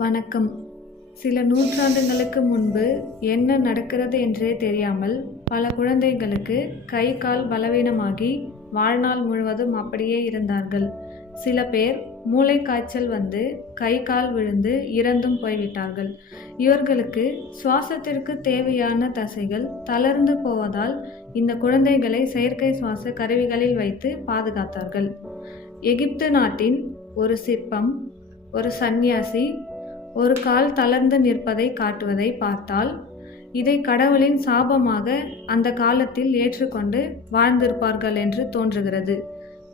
வணக்கம். சில நூற்றாண்டுகளுக்கு முன்பு என்ன நடக்கிறது என்றே தெரியாமல் பல குழந்தைகளுக்கு கை கால் பலவீனமாகி வாழ்நாள் முழுவதும் அப்படியே இருந்தார்கள். சில பேர் மூளைக்காய்ச்சல் வந்து கை கால் விழுந்து இறந்தும் போய்விட்டார்கள். இவர்களுக்கு சுவாசத்திற்கு தேவையான தசைகள் தளர்ந்து போவதால் இந்த குழந்தைகளை செயற்கை சுவாச கருவிகளில் வைத்து பாதுகாத்தார்கள். எகிப்து நாட்டின் ஒரு சிற்பம் ஒரு சந்நியாசி ஒரு கால் தளர்ந்து நிற்பதை காட்டுவதை பார்த்தால் இதை கடவுளின் சாபமாக அந்த காலத்தில் ஏற்றுக்கொண்டு வாழ்ந்திருப்பார்கள் என்று தோன்றுகிறது.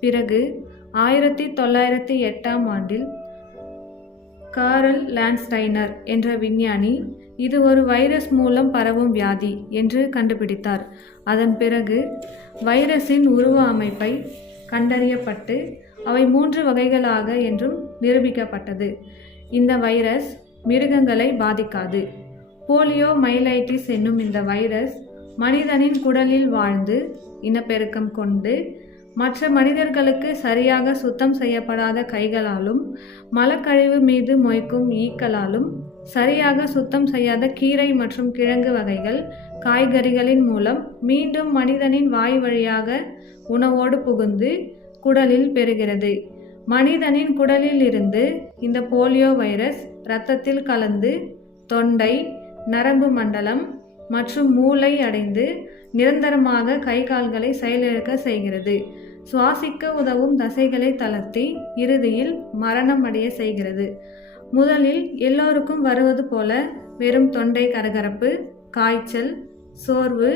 பிறகு 1908ஆம் ஆண்டில் காரல் லாண்ட்ஸ்டைனர் என்ற விஞ்ஞானி இது ஒரு வைரஸ் மூலம் பரவும் வியாதி என்று கண்டுபிடித்தார். அதன் பிறகு வைரஸின் உருவ அமைப்பை கண்டறியப்பட்டு அவை 3 வகைகளாக என்றும் நிரூபிக்கப்பட்டது. இந்த வைரஸ் மிருகங்களை பாதிக்காது. போலியோமைலைட்டிஸ் என்னும் இந்த வைரஸ் மனிதனின் குடலில் வாழ்ந்து இனப்பெருக்கம் கொண்டு மற்ற மனிதர்களுக்கு சரியாக சுத்தம் செய்யப்படாத கைகளாலும் மலக்கழிவு மீது மொய்க்கும் ஈக்களாலும் சரியாக சுத்தம் செய்யாத கீரை மற்றும் கிழங்கு வகைகள் காய்கறிகளின் மூலம் மீண்டும் மனிதனின் வாய் வழியாக உணவோடு புகுந்து குடலில் பெறுகிறது. மனிதனின் குடலில் இருந்து இந்த போலியோ வைரஸ் இரத்தத்தில் கலந்து தொண்டை, நரம்பு மண்டலம் மற்றும் மூளை அடைந்து நிரந்தரமாக கை கால்களை செயலிழக்க செய்கிறது. சுவாசிக்க உதவும் தசைகளை தளர்த்தி இறுதியில் மரணம் அடைய செய்கிறது. முதலில் எல்லோருக்கும் வருவது போல வெறும் தொண்டை கரகரப்பு, காய்ச்சல், சோர்வு,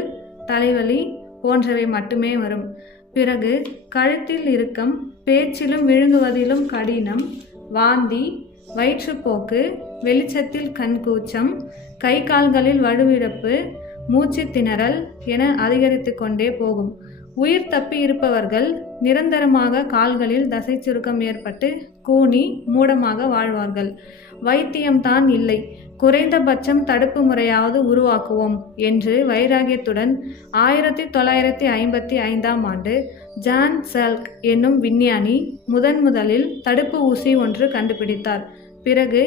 தலைவலி போன்றவை மட்டுமே வரும். பிறகு கழுத்தில் இறுக்கம், பேச்சிலும் விழுங்குவதிலும் கடினம், வாந்தி, வயிற்றுப்போக்கு, வெளிச்சத்தில் கண்கூச்சம், கை கால்களில் வலுவிழப்பு, மூச்சு திணறல் என அதிகரித்து கொண்டே போகும். உயிர் தப்பி இருப்பவர்கள் நிரந்தரமாக கால்களில் தசை சுருக்கம் ஏற்பட்டு கூனி மூடமாக வாழ்வார்கள். வைத்தியம்தான் இல்லை, குறைந்தபட்சம் தடுப்பு முறையாவது உருவாக்குவோம் என்று வைராகியத்துடன் 1955ஆம் ஆண்டு ஜான் சல்க் என்னும் விஞ்ஞானி முதலில் தடுப்பு ஊசி ஒன்று கண்டுபிடித்தார். பிறகு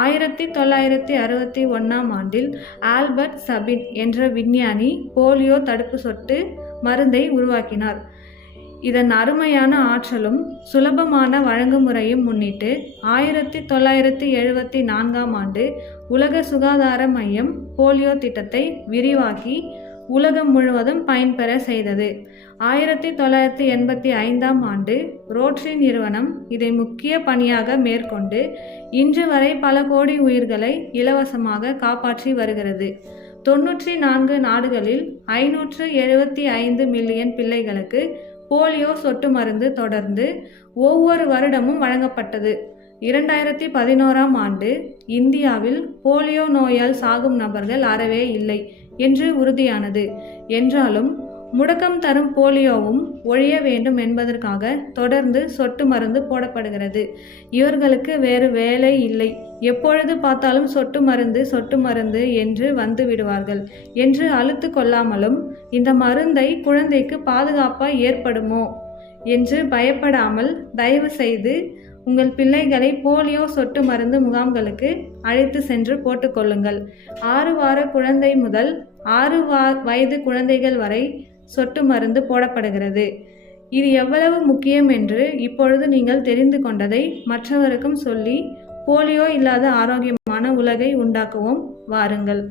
1961ஆம் ஆண்டில் ஆல்பர்ட் சபின் என்ற விஞ்ஞானி போலியோ தடுப்பு சொட்டு மருந்தை உருவாக்கினார். இதன் அருமையான ஆற்றலும் சுலபமான வழங்குமுறையும் முன்னிட்டு 1974ஆம் ஆண்டு உலக சுகாதார மையம் போலியோ திட்டத்தை விரிவாக்கி உலகம் முழுவதும் பயன்பெற செய்தது. 1985ஆம் ஆண்டு ரோட்டரி நிறுவனம் இதை முக்கிய பணியாக மேற்கொண்டு இன்று வரை பல கோடி உயிர்களை இலவசமாக காப்பாற்றி வருகிறது. 94 நாடுகளில் 575 மில்லியன் பிள்ளைகளுக்கு போலியோ சொட்டு மருந்து தொடர்ந்து ஒவ்வொரு வருடமும் வழங்கப்பட்டது. 2011ஆம் ஆண்டு இந்தியாவில் போலியோ நோயால் சாகும் நபர்கள் அறவே இல்லை என்று உறுதியானது. என்றாலும் முடக்கம் தரும் போலியோவும் ஒழிய வேண்டும் என்பதற்காக தொடர்ந்து சொட்டு மருந்து போடப்படுகிறது. இவர்களுக்கு வேறு வேலை இல்லை, எப்பொழுது பார்த்தாலும் சொட்டு மருந்து என்று வந்து விடுவார்கள் என்று அலுத்து கொள்ளாமலும் இந்த மருந்தை குழந்தைக்கு பாதுகாப்பாக ஏற்படுமோ என்று பயப்படாமல் தயவு செய்து உங்கள் பிள்ளைகளை போலியோ சொட்டு மருந்து முகாம்களுக்கு அழைத்து சென்று போட்டுக்கொள்ளுங்கள். 6 வார குழந்தை முதல் 6 வயது குழந்தைகள் வரை சொட்டு மருந்து போடப்படுகிறது. இது எவ்வளவு முக்கியம் என்று இப்பொழுது நீங்கள் தெரிந்து கொண்டதை மற்றவருக்கும் சொல்லி போலியோ இல்லாத ஆரோக்கியமான உலகை உண்டாக்குவோம். வாருங்கள்.